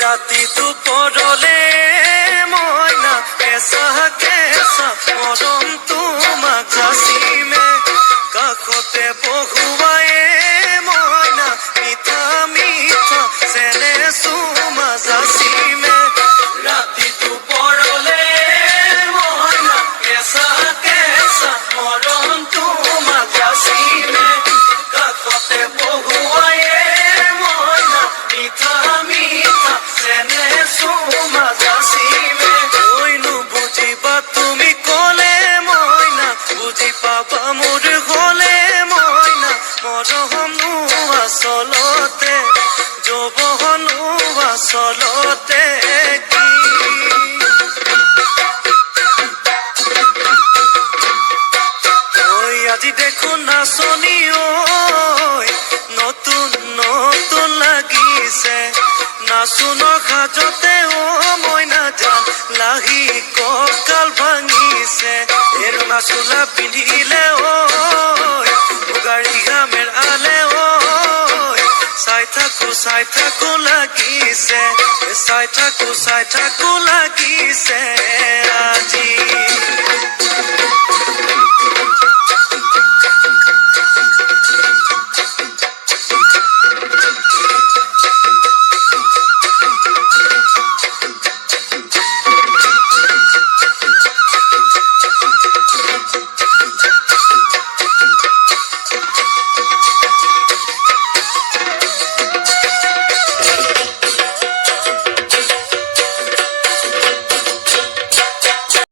ৰাতি দুপৰলে মইনা কেঁচা কেঁচা মৰম তোমাক যাচিমে কাষতে বহুৱাই মইনা মিঠা মিঠা চেনে চুমা যাচিমে ৰাতি দুপৰলে মইনা কেঁচা কেঁচা মৰম তোমাক যাচিমে কাষতে বহুৱাই মইনা মিঠা মিঠা চেনে চুমা যাচিমে কৈনো বুজিবা তুমি ক'লে মইনা বুজি পাবা মোৰ হ'লে মইনা মৰমনো আচলতে যৌৱনো আচলতে কি ঐ আজি দেখোন নাচনি ঐ নতুন নতুন লাগিছে নাচোনৰ সাজতে মইনা জান লাহি কঁকাল ভাঙিছে এৰঙা চোলা পিন্ধিলে মুগাৰী গামেৰ আলে চাই থাকো লাগিছে চাই থাকো লাগিছে আজি